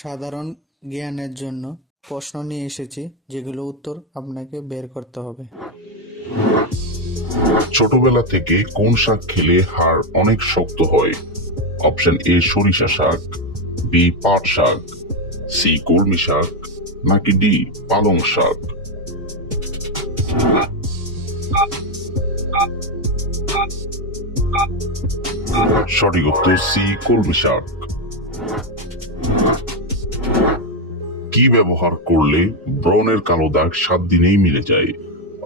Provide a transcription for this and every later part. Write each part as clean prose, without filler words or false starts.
সাধারণ জ্ঞানের জন্য প্রশ্ন নিয়ে এসেছি, যেগুলো উত্তর আপনাকে বের করতে হবে। ছোটবেলা থেকে কোন শাক খেলে হাড় অনেক শক্ত হয়? অপশন এ সরিষা শাক, বি পাট শাক, সি কলমি শাক, নাকি ডি পালং শাক? সঠিক উত্তর সি কলমি শাক। কি ব্যবহার করলে ব্রণের কালো দাগ 7 দিনেই মিলে যায়?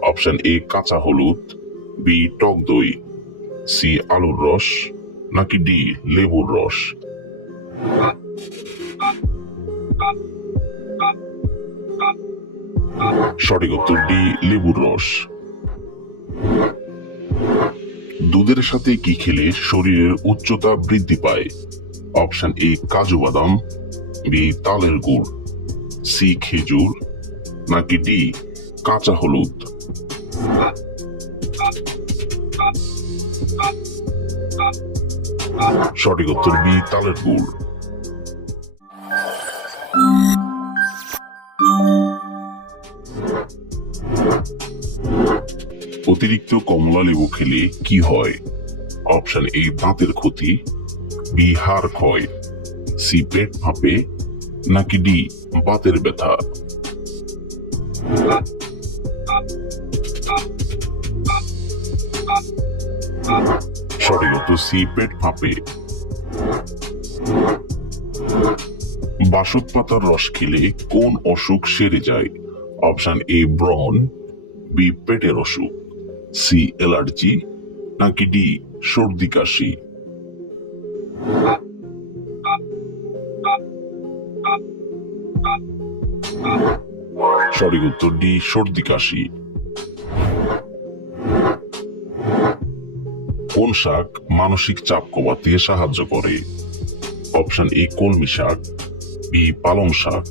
অপশন এ কাঁচা হলুদ, বি টক দই, সি আলুর রস, নাকি ডি লেবুর রস? সঠিক উত্তর ডি লেবুর রস। দুধের সাথে কি খেলে শরীরের উচ্চতা বৃদ্ধি পায়? অপশন এ কাজু বাদাম, বি তালের গুড়, সি খেজুর, নাকি ডি কাঁচা হলুদ? সঠিক উত্তর বি তালের গুড়। অতিরিক্ত কমলা লেবু খেলে কি হয়? অপশন এ দাঁতের ক্ষতি, বি হাড় ক্ষয়, সি পেট ফাঁপে, নাকি ডি বাতের ব্যথা? সঠিক উত্তর সি পেট ফাঁপে। বাসক পাতার রস খেলে কোন অসুখ সেরে যায়? অপশন এ ব্রণ, বি পেটের অসুখ, সি অ্যালার্জি, নাকি ডি সর্দি কাশি? সঠিক উত্তর ডি সর্দি কাশি। কোন শাক মানসিক চাপ কমাতে সাহায্য করে? অপশন এ কলমি শাক, বি পালং শাক,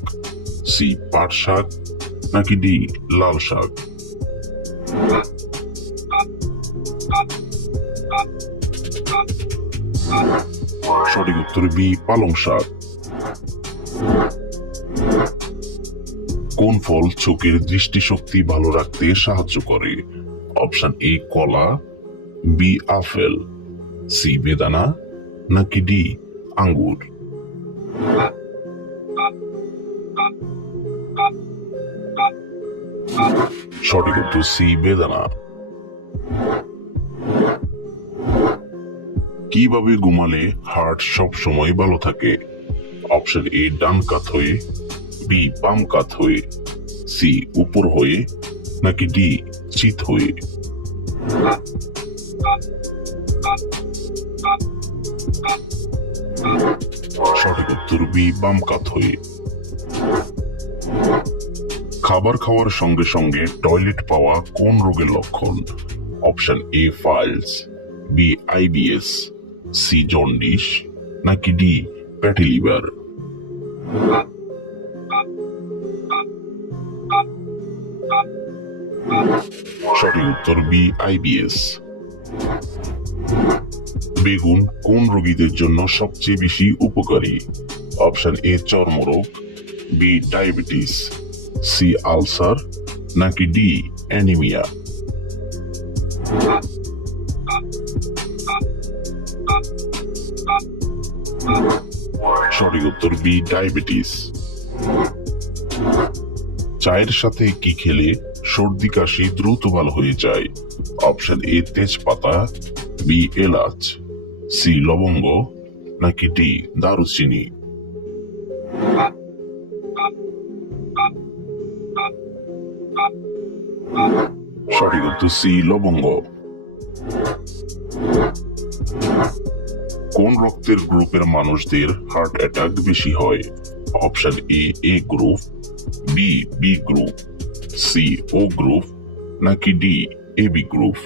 সি পাট শাক, নাকি ডি লাল শাক? সঠিক উত্তর বি পালং শাক। কোন ফল চোখের দৃষ্টিশক্তি ভালো রাখতে সাহায্য করে? অপশন এ কলা, বি আপেল, সি বেদানা, নাকি ডি আঙ্গুর? সঠিক উত্তর সি বেদানা। কিভাবে ঘুমালে হার্ট সব সময় ভালো থাকে? অপশন এ ডান কাত হয়ে, বি বাম কাত হয়ে, সি উপর হয়ে, নাকি ডি চিত হয়ে? সঠিক উত্তর বি বাম কাত হয়ে। খাবার খাওয়ার সঙ্গে সঙ্গে টয়লেট পাওয়া কোন রোগের লক্ষণ? Option A piles, B IBS, C jaundice, নাকি ডি ফ্যাটি লিভার? সঠিক উত্তর বি আইবিএস। বেগুন কোন রোগীদের জন্য সবচেয়ে বেশি উপকারী? অপশন এ চর্মরোগ, বি ডায়াবেটিস, সি আলসার, নাকি ডি অ্যানিমিয়া? সঠিক উত্তর বি ডায়াবেটিস। চায়ের সাথে কি খেলে সর্দি কাশি দ্রুত ভালো হয়ে যায়? অপশন এ তেজপাতা, বি এলাচ, সি লবঙ্গ, নাকি ডি দারুচিনি? সঠিক উত্তর সি লবঙ্গ। কোন রক্তের গ্রুপের মানুষদের হার্ট অ্যাটাক বেশি হয়? Option A group, B B group, C O group, নাকি ডি এবি গ্রুপ?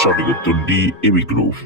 সঠিক উত্তর ডি এবি গ্রুপ।